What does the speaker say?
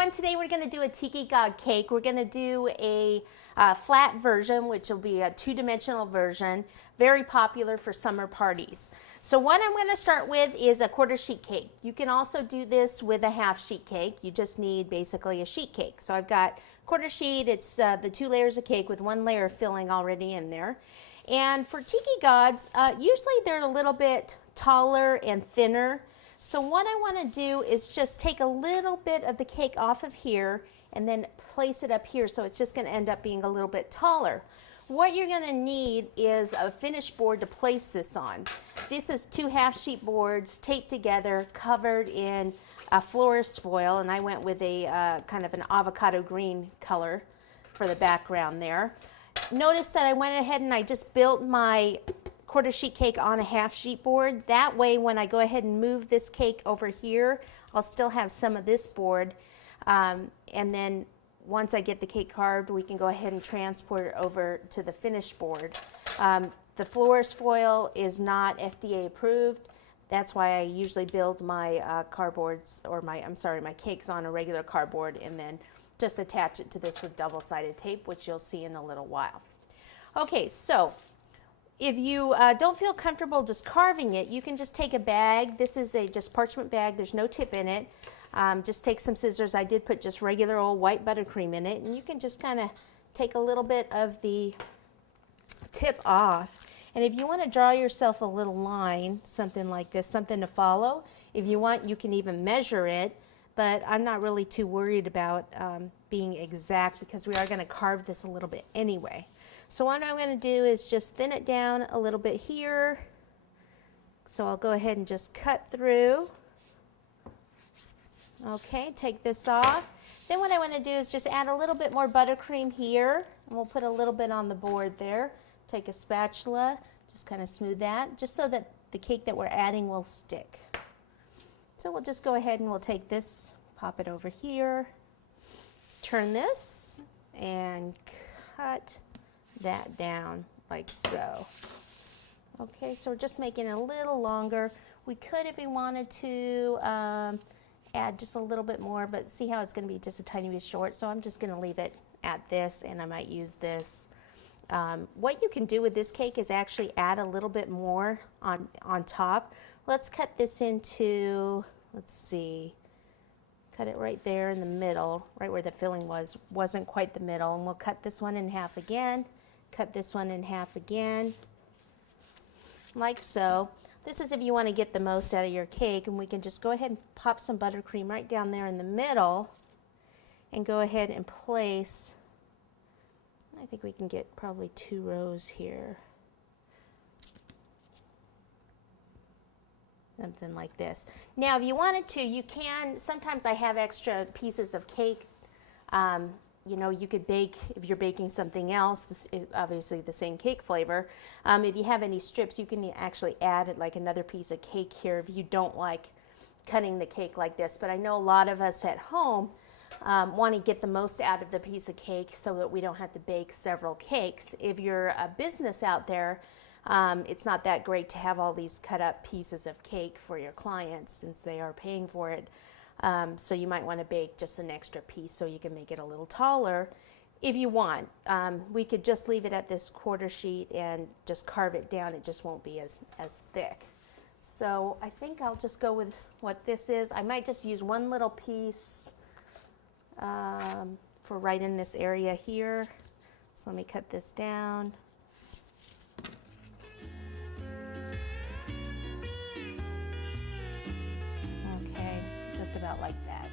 everyone, today we're going to do a tiki god cake. We're going to do a flat version, which will be a two-dimensional version, very popular for summer parties. So what I'm going to start with is a quarter sheet cake. You can also do this with a half sheet cake. You just need basically a sheet cake. So I've got quarter sheet, it's the 2 layers of cake with 1 layer of filling already in there. And for tiki gods, usually they're a little bit taller and thinner. So what I want to do is just take a little bit of the cake off of here and then place it up here, so it's just going to end up being a little bit taller. What you're going to need is a finished board to place this on. This is 2 half sheet boards taped together, covered in Florist Foil, and I went with a kind of an avocado green color for the background there. Notice that I went ahead and I just built my quarter sheet cake on a half sheet board. That way when I go ahead and move this cake over here, I'll still have some of this board, and then once I get the cake carved, we can go ahead and transport it over to the finished board. The Florist Foil is not FDA approved. That's why I usually build my cardboards, or my cakes on a regular cardboard and then just attach it to this with double-sided tape, which you'll see in a little while. Okay, so if you don't feel comfortable just carving it, you can just take a bag. This is a just parchment bag. There's no tip in it. Just take some scissors. I did put just regular old white buttercream in it, and you can just kind of take a little bit of the tip off. And if you want to draw yourself a little line, something like this, something to follow, if you want, you can even measure it, but I'm not really too worried about being exact because we are going to carve this a little bit anyway. So what I'm going to do is just thin it down a little bit here. So I'll go ahead and just cut through. Okay, take this off. Then what I want to do is just add a little bit more buttercream here. And we'll put a little bit on the board there. Take a spatula, just kind of smooth that, just so that the cake that we're adding will stick. So we'll just go ahead and we'll take this, pop it over here, turn this, and cut that down like so. Okay, so we're just making it a little longer. We could, if we wanted to, add just a little bit more, but see how it's going to be just a tiny bit short, so I'm just going to leave it at this, and I might use this. What you can do with this cake is actually add a little bit more on top. Let's cut this into, let's see, cut it right there in the middle, right where the filling wasn't quite the middle, and we'll cut this one in half again. Cut this one in half again, like so. This is if you want to get the most out of your cake, and we can just go ahead and pop some buttercream right down there in the middle and go ahead and place, I think we can get probably 2 rows here. Something like this. Now if you wanted to, you can, sometimes I have extra pieces of cake. You know, you could bake, if you're baking something else, this is obviously the same cake flavor. If you have any strips, you can actually add like another piece of cake here if you don't like cutting the cake like this. But I know a lot of us at home want to get the most out of the piece of cake so that we don't have to bake several cakes. If you're a business out there, it's not that great to have all these cut up pieces of cake for your clients since they are paying for it. So you might want to bake just an extra piece so you can make it a little taller if you want. We could just leave it at this quarter sheet and just carve it down. It just won't be as thick. So I think I'll just go with what this is. I might just use one little piece for right in this area here. So let me cut this down. Just about like that.